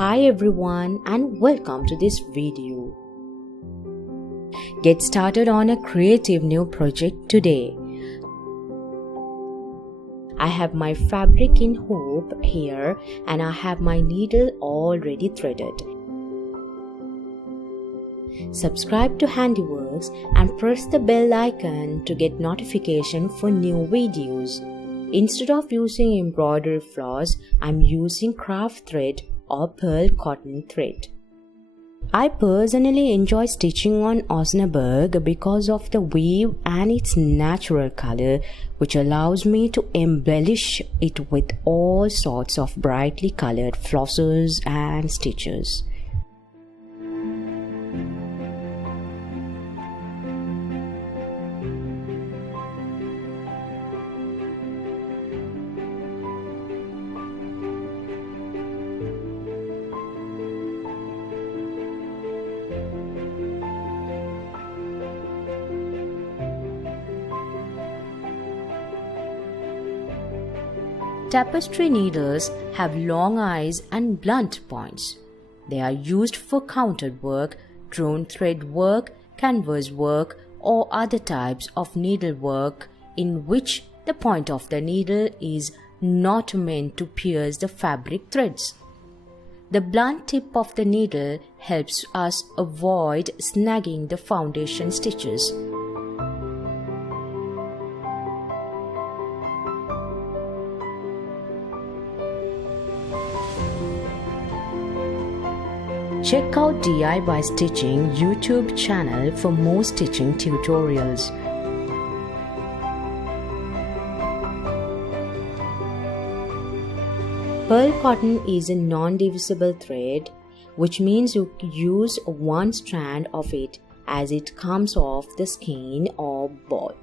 Hi everyone and welcome to this video. Get started on a creative new project today. I have my fabric in hoop here and I have my needle already threaded. Subscribe to Handiworks and press the bell icon to get notification for new videos. Instead of using embroidery floss, I'm using craft thread or pearl cotton thread. I personally enjoy stitching on osnaburg because of the weave and its natural color, which allows me to embellish it with all sorts of brightly colored flosses and stitches. Tapestry needles have long eyes and blunt points. They are used for countered work, drawn thread work, canvas work, or other types of needlework in which the point of the needle is not meant to pierce the fabric threads. The blunt tip of the needle helps us avoid snagging the foundation stitches. Check out DIY Stitching YouTube channel for more stitching tutorials. Pearl cotton is a non-divisible thread, which means you use one strand of it as it comes off the skein or ball.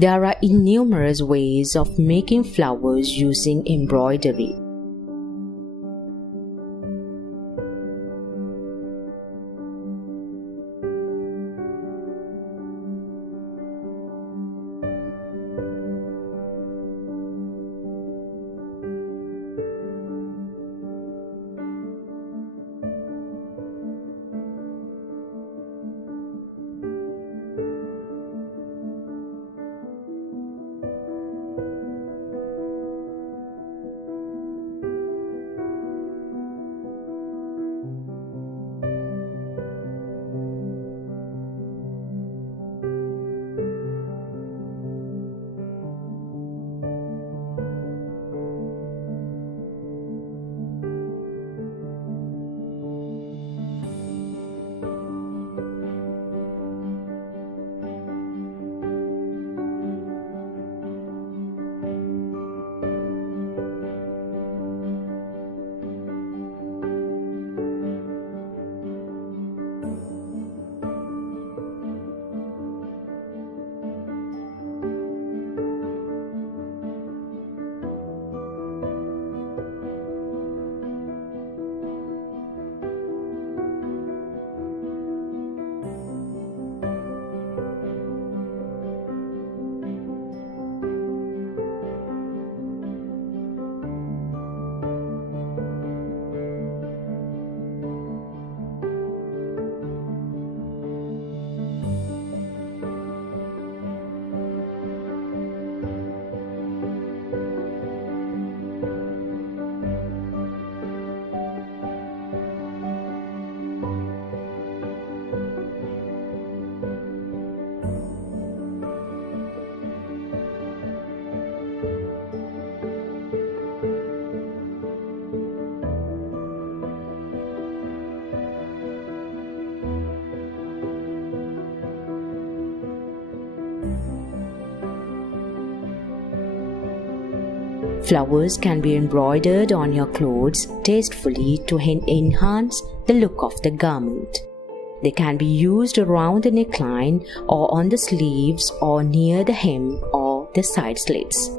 There are innumerable ways of making flowers using embroidery. Flowers can be embroidered on your clothes tastefully to enhance the look of the garment. They can be used around the neckline or on the sleeves or near the hem or the side slits.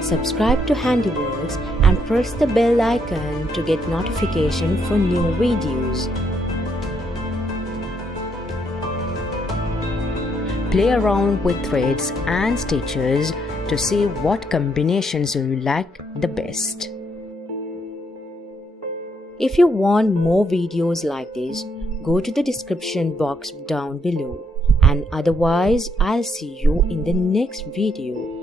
Subscribe to Handiworks and press the bell icon to get notification for new videos. Play around with threads and stitches to see what combinations you like the best. If you want more videos like this, go to the description box down below, and otherwise I'll see you in the next video.